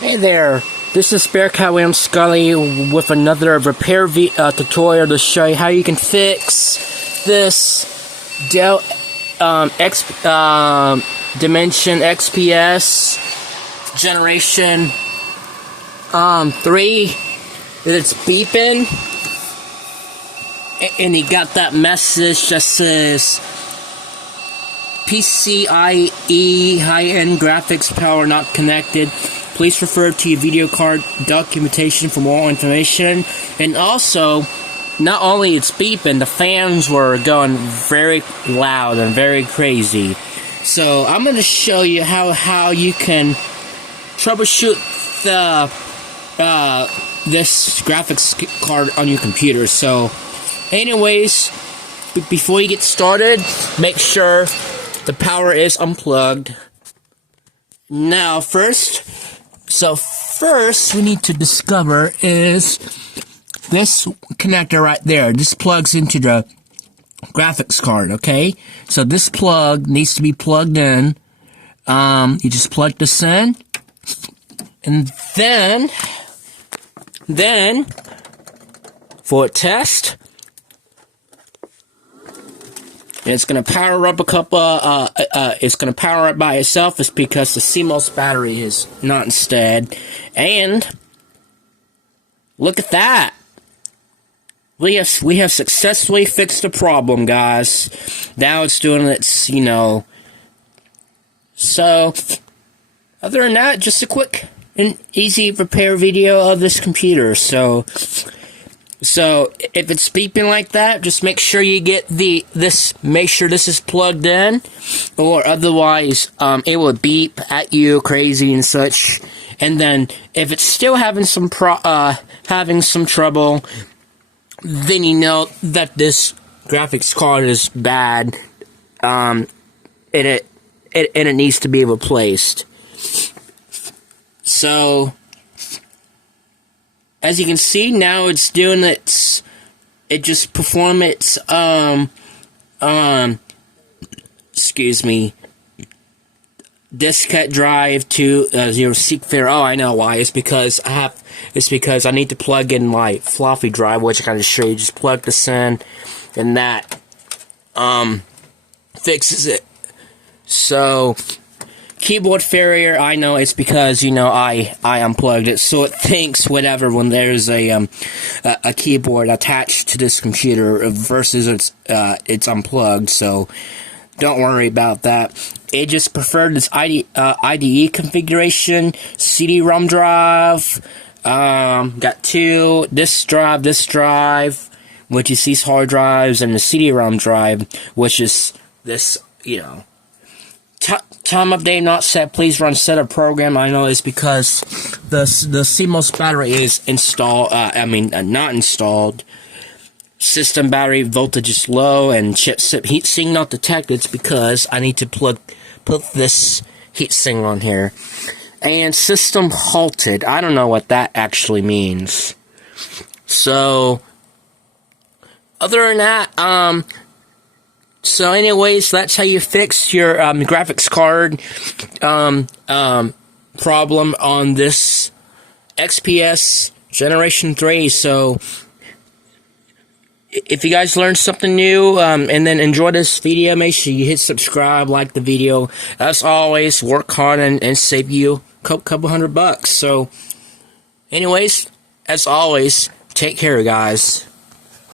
Hey there, this is Bearcat William Scully with another repair tutorial to show you how you can fix this Dell Dimension XPS Generation 3 that it's beeping, and you got that message that says PCIe high-end graphics power not connected. Please refer to your video card documentation for more information. And also, not only it's beeping, the fans were going very loud and very crazy. So I'm going to show you how you can troubleshoot the this graphics card on your computer. So, anyways, before you get started, make sure the power is unplugged. Now, first we need to discover is this connector right there. This plugs into the graphics card, okay? So this plug needs to be plugged in. You just plug this in, and then for a test, it's gonna power up a couple. It's gonna power up by itself. It's because the CMOS battery is not instead. And look at that. We have successfully fixed the problem, guys. Now it's doing its, So, other than that, just a quick and easy repair video of this computer. So if it's beeping like that, just make sure you get make sure this is plugged in, or otherwise it will beep at you crazy and such. And then if it's still having some trouble, then you know that this graphics card is bad, and it needs to be replaced. So, as you can see, now it's doing it just performed its, excuse me, diskette drive to, seek there. Oh, I know why. It's because I need to plug in my floppy drive, which I gotta show you. Just plug this in, and that, fixes it. So, keyboard failure, I know it's because, I unplugged it, so it thinks whatever when there's a keyboard attached to this computer versus it's unplugged, so don't worry about that. It just preferred this IDE configuration, CD-ROM drive, got two, this drive, which is these hard drives, and the CD-ROM drive, which is this, time of day not set, please run setup program. I know it's because the CMOS battery is installed, not installed. System battery voltage is low and chipset heatsink not detected. It's because I need to put this heatsink on here. And system halted. I don't know what that actually means. So, other than that, so anyways, that's how you fix your graphics card problem on this XPS Generation 3. So, if you guys learned something new and then enjoy this video, make sure you hit subscribe, like the video. As always, work hard and save you a couple $100. So, anyways, as always, take care, guys.